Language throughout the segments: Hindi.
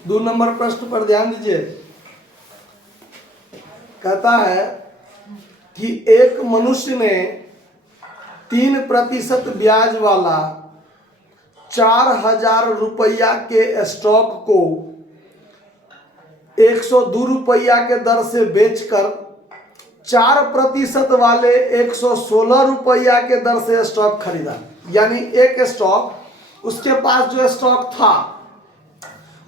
2 नंबर प्रश्न पर ध्यान दीजिए। कहता है कि एक मनुष्य ने 3% ब्याज वाला 4,000 रुपया के स्टॉक को 102 रुपया के दर से बेचकर 4% वाले 116 रुपया के दर से स्टॉक खरीदा। यानी एक स्टॉक, उसके पास जो स्टॉक था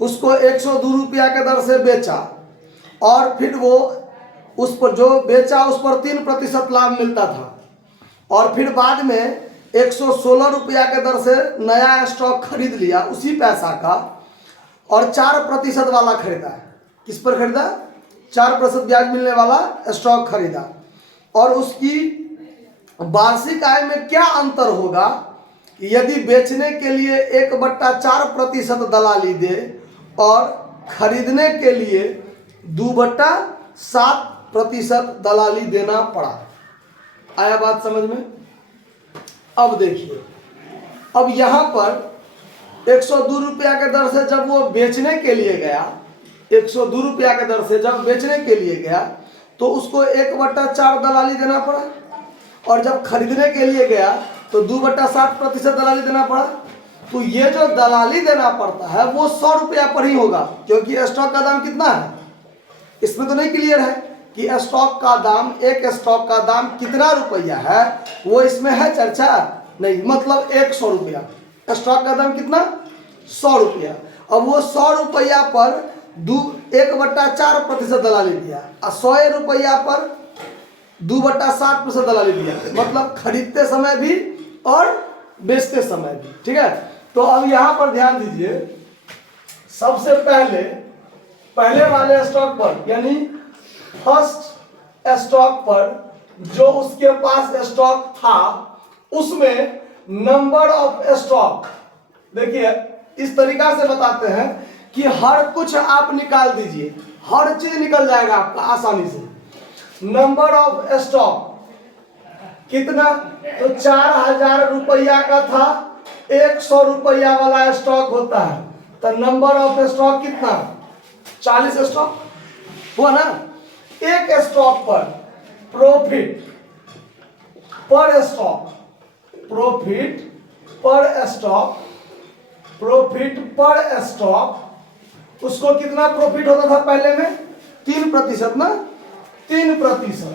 उसको 102 रुपया के दर से बेचा और फिर वो उस पर जो बेचा उस पर 3% लाभ मिलता था, और फिर बाद में 116 रुपया के दर से नया स्टॉक खरीद लिया उसी पैसा का, और 4% वाला खरीदा। किस पर खरीदा? 4% ब्याज मिलने वाला स्टॉक खरीदा। और उसकी वार्षिक आय में क्या अंतर होगा यदि बेचने के लिए 1/4% दलाली दे और खरीदने के लिए 2/7% दलाली देना पड़ा। आया बात समझ में? अब देखिए, अब यहाँ पर 102 रुपया के दर से जब वो बेचने के लिए गया, 102 रुपया के दर से जब बेचने के लिए गया तो उसको 1/4 दलाली देना पड़ा, और जब खरीदने के लिए गया तो 2/7% दलाली देना पड़ा। तो ये जो दलाली देना पड़ता है वो 100 रुपया पर ही होगा, क्योंकि स्टॉक का दाम कितना है इसमें तो नहीं क्लियर है कि स्टॉक का दाम, एक स्टॉक का दाम कितना रुपया है, वो इसमें है चर्चा नहीं। मतलब 100 रुपया, स्टॉक का दाम कितना? 100 रुपया। अब वो 100 रुपया पर 1/4% दलाली दिया और 100 रुपया पर 2/7% दलाली दिया, मतलब खरीदते समय भी और बेचते समय भी। ठीक है, तो अब यहां पर ध्यान दीजिए। सबसे पहले वाले स्टॉक पर, यानी फर्स्ट स्टॉक पर जो उसके पास स्टॉक था उसमें नंबर ऑफ स्टॉक, देखिए इस तरीका से बताते हैं कि हर कुछ आप निकाल दीजिए, हर चीज निकल जाएगा आपका आसानी से। नंबर ऑफ स्टॉक कितना? तो 4,000 रुपया का था, 100 रुपया वाला स्टॉक होता है, तो नंबर ऑफ स्टॉक कितना? 40 स्टॉक हुआ ना। एक स्टॉक पर प्रॉफिट पर स्टॉक, प्रॉफिट पर स्टॉक, प्रॉफिट पर स्टॉक, उसको कितना प्रॉफिट होता था पहले में? 3% ना, 3%,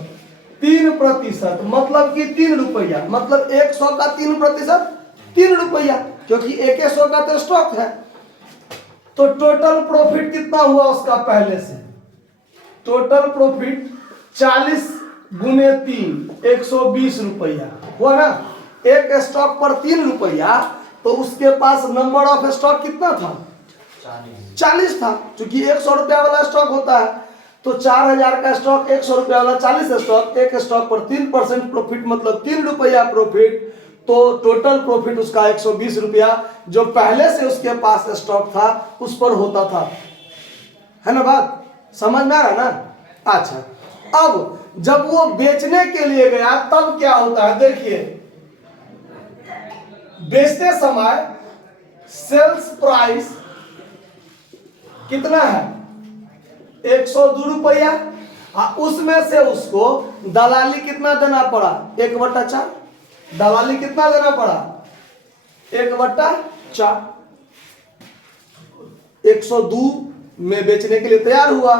3% मतलब कि 3 रुपया, मतलब 100 का 3% 3 रुपया, क्योंकि 100 का तो स्टॉक है। तो टोटल प्रॉफिट कितना हुआ उसका पहले से? टोटल प्रॉफिट 40 गुने 3, 120 रुपया हुआ ना। एक स्टॉक पर 3 रुपया, तो उसके पास नंबर ऑफ स्टॉक कितना था? 40 था, क्योंकि 100 रुपया वाला स्टॉक होता है। तो 4,000 का स्टॉक, 100 रुपया वाला 40 स्टॉक, एक स्टॉक पर 3% प्रॉफिट, मतलब 3 रुपया प्रॉफिट। तो टोटल प्रॉफिट उसका 120 रुपया जो पहले से उसके पास स्टॉक था उस पर होता था। है ना, बात समझ में आ रहा ना? अच्छा, अब जब वो बेचने के लिए गया तब क्या होता है देखिए। बेचते समय सेल्स प्राइस कितना है? 102 रुपया, उसमें से उसको दलाली कितना देना पड़ा? 1/4। दलाली कितना देना पड़ा? 1/4। 102 में बेचने के लिए तैयार हुआ,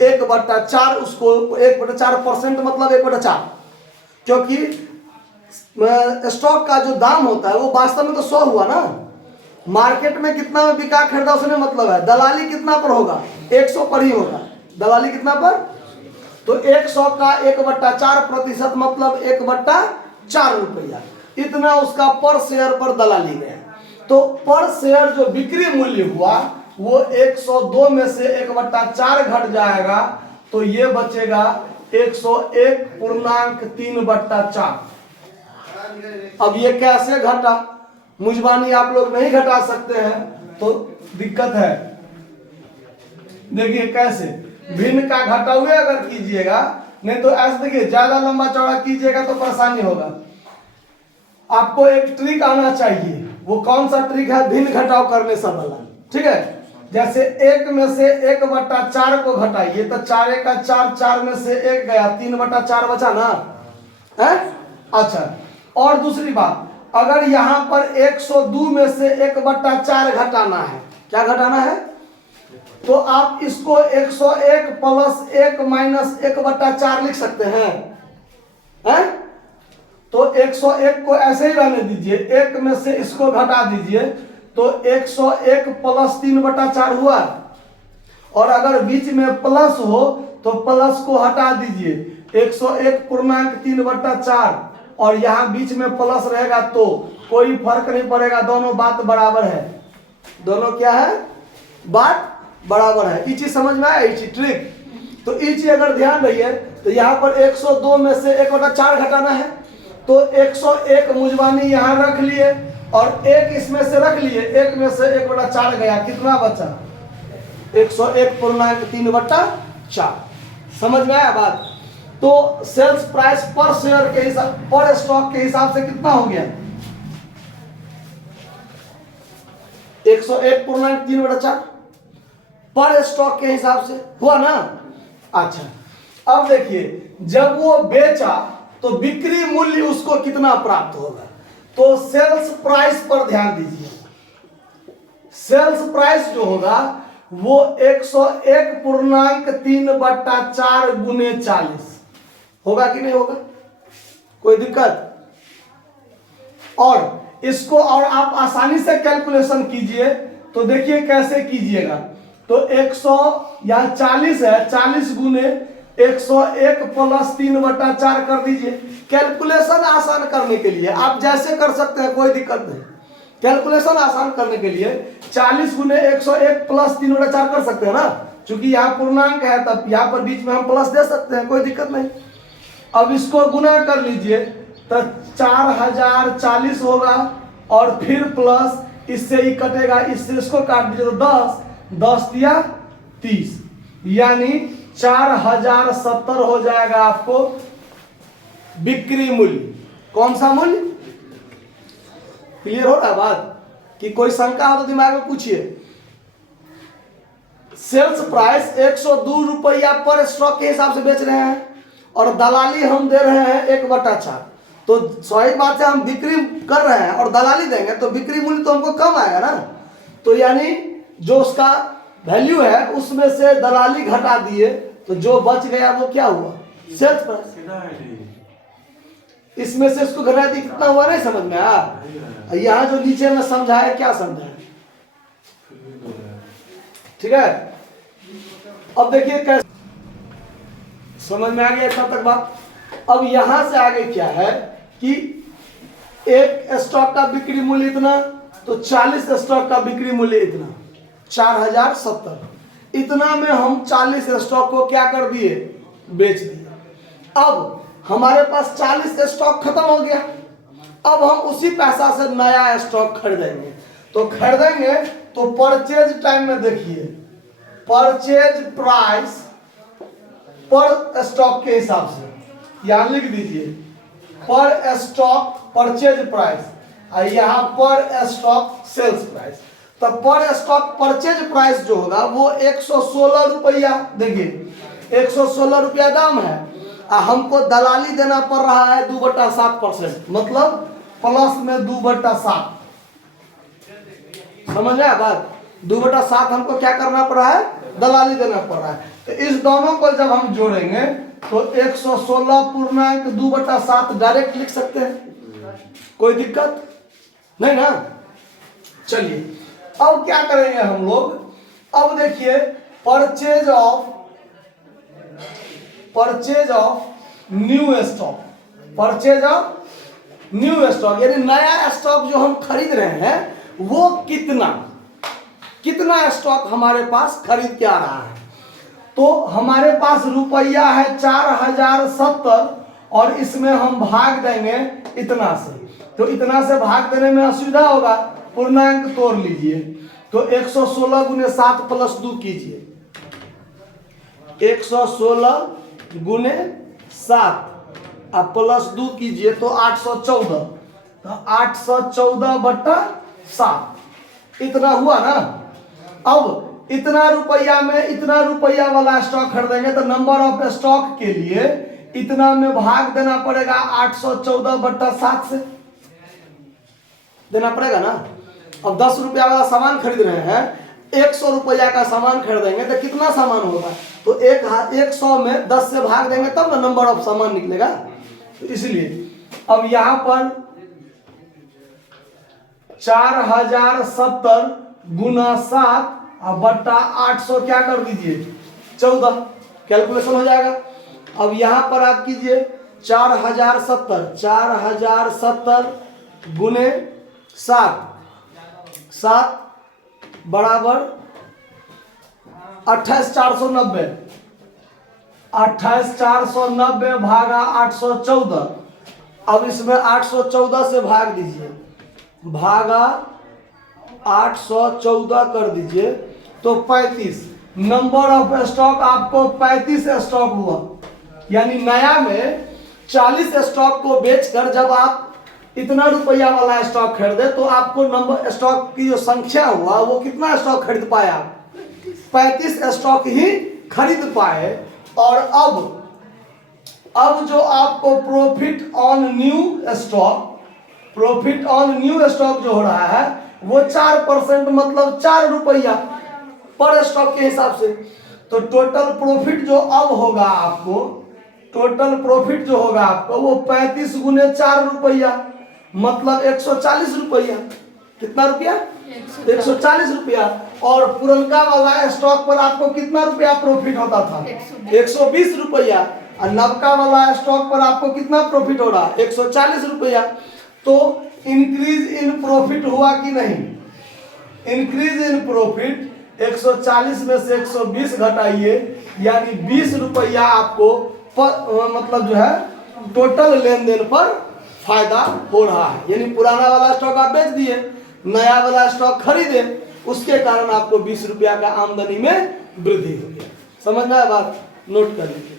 1/4 उसको 1/4% मतलब 1/4, क्योंकि स्टॉक का जो दाम होता है वो वास्तव में तो 100 हुआ ना। मार्केट में कितना में बिका खरीदा उसमें मतलब है, दलाली कितना पर होगा? 100 पर ही होगा। दलाली कितना पर? तो 100 का 1/4% मतलब 1/4 रुपया, इतना उसका पर शेयर पर दलाली गया। तो पर शेयर जो बिक्री मूल्य हुआ वो 102 में से 1/4 घट जाएगा, तो ये बचेगा 101.3/4। अब ये कैसे घटा? मुजबानी आप लोग नहीं घटा सकते हैं तो दिक्कत है। देखिए कैसे, भिन्न का घटा हुए अगर कीजिएगा, नहीं तो ऐसे देखिए ज्यादा लंबा चौड़ा कीजिएगा तो परेशानी होगा। आपको एक ट्रिक आना चाहिए, वो कौन सा ट्रिक है? भिन्न घटाव करने से वाला। ठीक है, जैसे 1 में से 1/4 को घटाइए तो 4 का 4, 4 में से 1 गया, 3/4 बचा ना है। अच्छा, और दूसरी बात, अगर यहाँ पर 102 में से 1/4 घटाना है, क्या घटाना है, तो आप इसको 101 + 1 - 1/4 लिख सकते हैं, हैं? तो 101 को ऐसे ही रहने दीजिए, 1 में से इसको घटा दीजिए तो 101 + 3/4 हुआ। और अगर बीच में प्लस हो तो प्लस को हटा दीजिए, 101.3/4, और यहाँ बीच में प्लस रहेगा तो कोई फर्क नहीं पड़ेगा, दोनों बात बराबर है। दोनों क्या है, बात बराबर है। ये चीज समझ में आया, ये चीज ट्रिक। तो ये चीज अगर ध्यान रहिए तो यहाँ पर 102 में से 1/4 घटाना है, तो 101 मुजबानी यहाँ रख लिए और 1 इसमें से रख लिए, 1 में से 1/4 गया, कितना बचा, 101.3/4। समझ में आया बात। तो सेल्स प्राइस पर शेयर के हिसाब, पर स्टॉक के हिसाब से कितना हो गया, 101.3/4 पर स्टॉक के हिसाब से हुआ ना। अच्छा, अब देखिए जब वो बेचा तो बिक्री मूल्य उसको कितना प्राप्त होगा, तो सेल्स प्राइस पर ध्यान दीजिए। सेल्स प्राइस जो होगा वो 101.3/4 गुने 40 होगा कि नहीं होगा, कोई दिक्कत। और इसको और आप आसानी से कैलकुलेशन कीजिए, तो देखिए कैसे कीजिएगा, तो 100 या 40 है, 40 गुने 101 + 3/4 कर दीजिए। कैलकुलेशन आसान करने के लिए आप जैसे कर सकते हैं, कोई दिक्कत नहीं। कैलकुलेशन आसान करने के लिए 40 गुने 101 + 3/4 कर सकते हैं ना, क्योंकि यहाँ पूर्णांक है, तब यहाँ पर बीच में हम प्लस दे सकते हैं, कोई दिक्कत नहीं। अब इसको गुना कर लीजिए तो 4040 होगा, और फिर प्लस इससे ही कटेगा, इससे इसको काट दीजिए तो 10, 10 या 30, यानी 4070 हो जाएगा आपको बिक्री मूल्य। कौन सा मूल्य, क्लियर हो रहा बात, कि कोई शंका हो तो दिमाग में पूछिए। सेल्स प्राइस 102 रुपया पर स्टॉक के हिसाब से बेच रहे हैं और दलाली हम दे रहे हैं 1/4, तो सही बात है, हम बिक्री कर रहे हैं और दलाली देंगे तो बिक्री मूल्य तो हमको कम आएगा ना। तो यानी जो उसका वैल्यू है उसमें से दलाली घटा दिए तो जो बच गया वो क्या हुआ, सेल्स प्राइस। इसमें से इसको घटा दी, कितना हुआ, नहीं समझ में आया। यहाँ जो नीचे में समझाया, क्या समझाया, ठीक है। अब देखिए कैसे समझ में आ गया इतना तक बात। अब यहां से आगे क्या है कि एक स्टॉक का बिक्री मूल्य इतना, तो 40 स्टॉक का बिक्री मूल्य इतना, 4070, इतना में हम 40 स्टॉक को क्या कर दिए, बेच दिए। अब हमारे पास 40 स्टॉक खत्म हो गया, अब हम उसी पैसा से नया स्टॉक खरीदेंगे। तो खरीदेंगे तो परचेज टाइम में देखिए, परचेज प्राइस पर स्टॉक के हिसाब से यहां लिख दीजिए, पर स्टॉक परचेज प्राइस, और यहाँ पर स्टॉक सेल्स प्राइस। तो पर स्टॉक परचेज प्राइस जो होगा वो 116 रुपया, देखिए 116 रुपया दाम है, हमको दलाली देना पड़ रहा है 2/7%, मतलब प्लस में 2/7। समझ आया बात, 2/7 हमको क्या करना पड़ रहा है, दलाली देना पड़ रहा है। तो इस दोनों को जब हम जोड़ेंगे तो 116.2/7 डायरेक्ट लिख सकते हैं, कोई दिक्कत नहीं ना। चलिए अब क्या करेंगे हम लोग, अब देखिए purchase of new stock, purchase of new stock यानी नया स्टॉक जो हम खरीद रहे हैं वो कितना स्टॉक हमारे पास खरीद के आ रहा है। तो हमारे पास रुपया है 4070 और इसमें हम भाग देंगे इतना से, तो इतना से भाग देने में असुविधा होगा, पूर्णांक तोड़ लीजिए। तो 116 गुने 7 + 2 कीजिए, 116 गुने 7 अब +2 कीजिए तो 814, तो 814/7 इतना हुआ ना। अब इतना रुपया में इतना रुपया वाला स्टॉक खरीदेंगे तो नंबर ऑफ स्टॉक के लिए इतना में भाग देना पड़ेगा 814/7 से देना पड़ेगा ना। अब 10 रुपया वाला सामान खरीद रहे हैं, 100 रुपया का सामान खरीदेंगे तो कितना सामान होगा, तो 100 में 10 से भाग देंगे तब ना नंबर ऑफ सामान निकलेगा। तो इसलिए अब यहां पर 4070 गुना 7 और बट्टा 800 क्या कर दीजिए 14, कैलकुलेशन हो जाएगा। अब यहां पर आप कीजिए 4070 गुने 7 बराबर 28490, 28490 भागा 814। अब इसमें 814 से भाग दीजिए, भागा 814 कर दीजिए तो 35। नंबर ऑफ स्टॉक आपको 35 स्टॉक हुआ, यानी नया में 40 स्टॉक को बेचकर जब आप इतना रुपया वाला स्टॉक खरीदे तो आपको नंबर स्टॉक की जो संख्या हुआ वो कितना स्टॉक खरीद पाए आप, 35 स्टॉक ही खरीद पाए। और अब जो आपको प्रॉफिट ऑन न्यू स्टॉक जो हो रहा है वो 4% मतलब 4 रुपया पर स्टॉक के हिसाब से। तो टोटल प्रॉफिट जो अब होगा आपको, वो 35 गुने 4 रुपया मतलब 140 रुपया। कितना रुपया, 140 रुपया। और पुरनका वाला स्टॉक पर आपको कितना रुपया प्रॉफिट होता था, 120 रुपया। और नवका वाला स्टॉक पर आपको कितना प्रॉफिट हो रहा, 140 रुपया। तो इंक्रीज इन प्रॉफिट हुआ कि नहीं, इंक्रीज इन प्रॉफिट 140 में से 120 घटाइए, यानी 20 रुपया आपको मतलब जो है टोटल लेन देन पर फायदा हो रहा है। यानी पुराना वाला स्टॉक आप बेच दिए, नया वाला स्टॉक खरीदे, उसके कारण आपको 20 रुपया का आमदनी में वृद्धि हो गया। समझ में आया बात, नोट कर लीजिए।